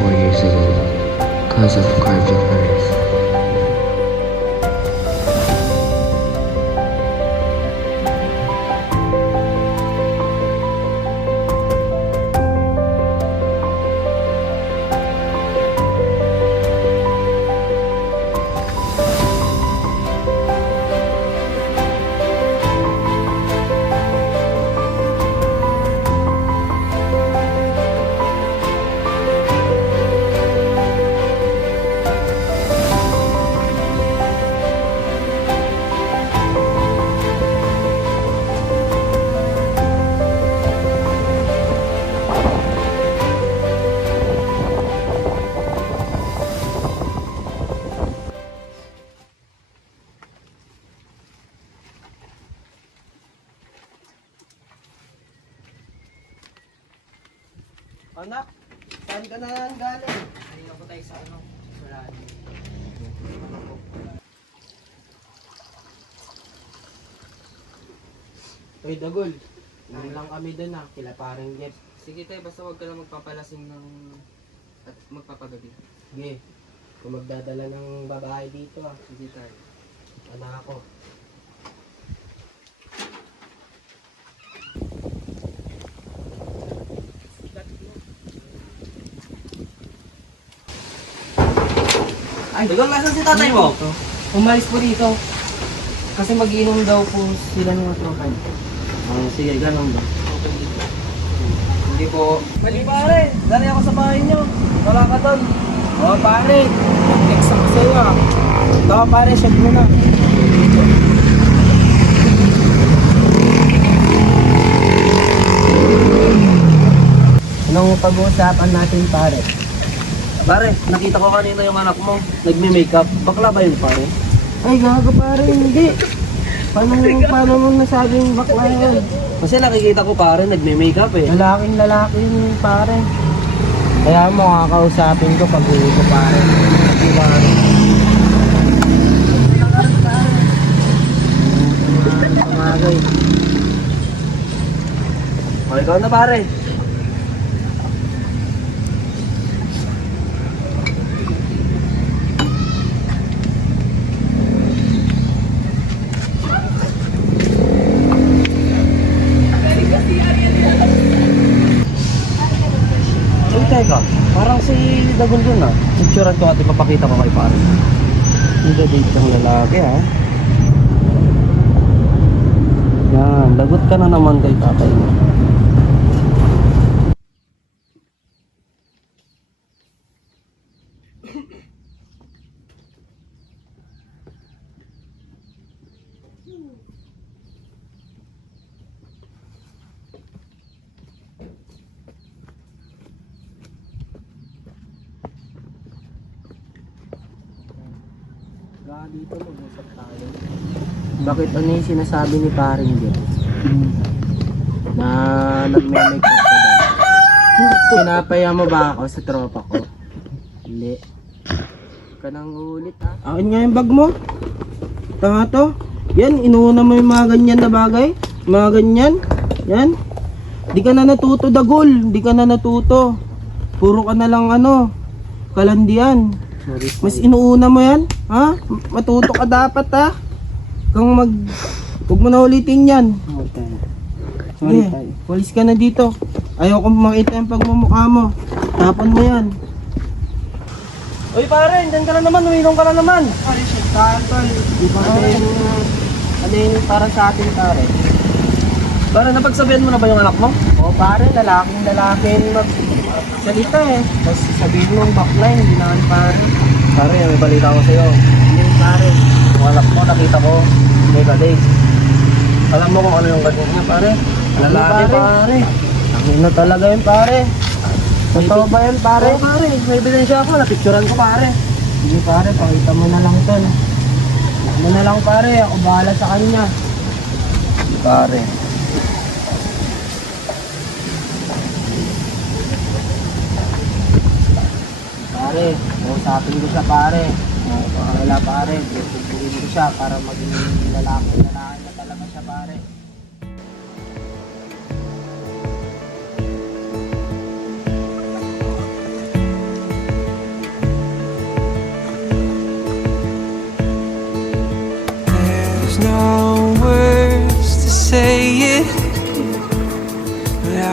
4 years ago because of cardiac arrest. Anak, saan ka na galing? Kanina po tayo sa Sulaan. Uy, Dagol. Nang lang kami dun kila paring Jeff. Sige tayo, basta huwag ka lang magpapalasing ng at magpapagabi. Sige, kung magdadala ng babae dito Sige tayo. anak ako. Ay, Dagol, nasan si tatay mo? Umalis po dito. Kasi mag-inom daw po sila ng tropa niya. Sige, ganun ba? Hindi po. Mali pare, dali ako sa bahay niyo. Wala ka doon. Oo pare, next ako sa iyo Ito pare, shot mo na. Anong pag-uusapan natin pare? Pare, nakita ko kanina yung anak mo. Nagme-makeup. Bakla ba yun, pare? Ay gago pare, hindi. Paano mo nasabing bakla yan? Kasi nakikita ko, pare, nagme-makeup eh. Lalaking lalaki yun, pare. Kaya mo kakausapin ko pag uwi ko pare. Hindi pare. Pamagay. O, ikaw na, pare. Teka, parang si Dagol dun Picturean ko at ipapakita ko kay pare. Hindi date kang lalaki Yan, lagot ka na naman kay tatay mo. Dito mag-usap tayo. Bakit ano yung sinasabi ni paring Jeff? Na nagme-make up ka daw? Pinapaya mo ba ako sa tropa ko? Hindi. Ka nang ulit Akin nga yung bag mo. Tanga to. Yan, inuuna mo yung mga ganyan na bagay. Mga ganyan. Yan. Di ka na natuto, Dagol. Di ka na natuto. Puro ka na lang kalandian. Mas inuuna mo yan, ha? Matuto ka dapat, ha? Huwag mo na ulitin yan. Okay. Sige, walis ka na dito. Ayaw ko makita yung pagmumukha mo. Tapon mo yan. Uy pare, dyan ka na naman, uminom ka na naman. Pare, shit, tol. Di ba ano yung para sa atin, pare? Pare, napagsabihan mo na ba yung anak mo? Oo pare, lalaking magsalita Tapos sabihin mo, backline, hindi naman pare. Pare, may balita ko sa'yo. Hindi pare. Yung anak mo, nakita ko, mega days. Alam mo kung ano yung ganyan niya, pare? Lalaki, pare. Ang na talaga yun pare. Totoo ba yan pare? Oo, pare. May ebidensya ako. Napicturan ko, pare. Hindi pare, pakita mo na lang to. Pakita mo na lang pare, ako bahala sa kanya. Pare. Pare, usapin ko siya pare. Wala pare, tutubuin ko siya para maging lalaki na talaga siya pare.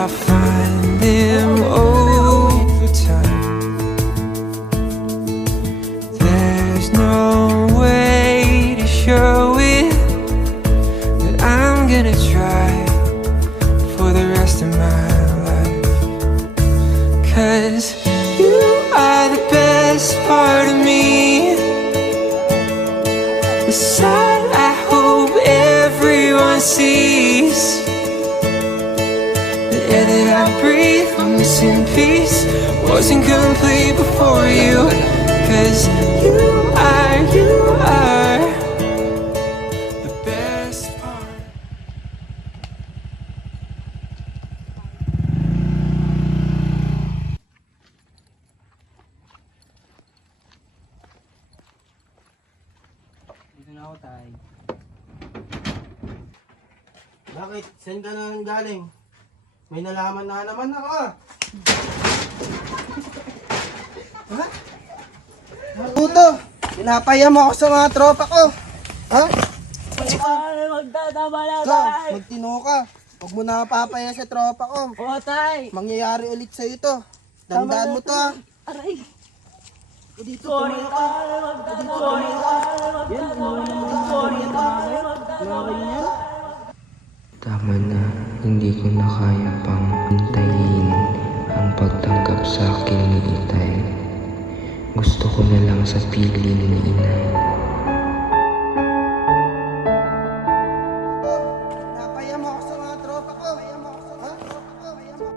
I find them over time. There's no way to show it, but I'm gonna try for the rest of my life. 'Cause you are the best part of me, the side I hope everyone sees. The air that I breathe, I'm missing peace. Wasn't complete before you. 'Cause you are the best part. Dito na ako, tay. Bakit? Saan ka na galing? May nalaman na naman ako ah. Ha? Puto! Pinapaya mo ako sa mga tropa ko. Ha? Magtatama na, Ikaw, magtino ka. Huwag mo na papaya sa tropa ko. Oo, tay. Mangyayari ulit sa'yo to. Dandaan mo to ah. Aray. Dito, tumayo ka. Tama na, hindi ko na kaya pang hintayin ang pagtanggap sa akin ni Itay. Gusto ko na lang sa piling ni Inay. Pinapaya mo ako sa mga tropa ko. Ha? Pinapaya mo.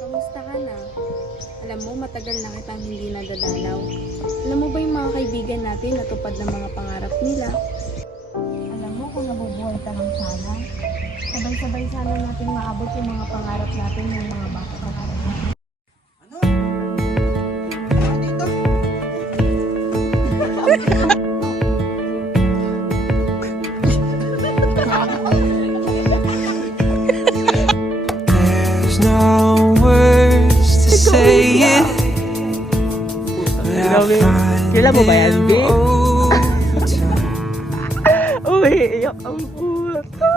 Kamusta ka na? Alam mo, matagal na kitang hindi nadadalaw. Alam mo ba yung mga kaibigan natin natupad ng mga pangarap nila? Alam mo kung nabubuhay ka lang sana, sabay-sabay sana natin maabot yung mga pangarap natin ng mga bata pa natin. Ano? Ano dito? There's no words to say it, but I find Kailan mo ba yan, them B? over time. Uy, iyak ang puto.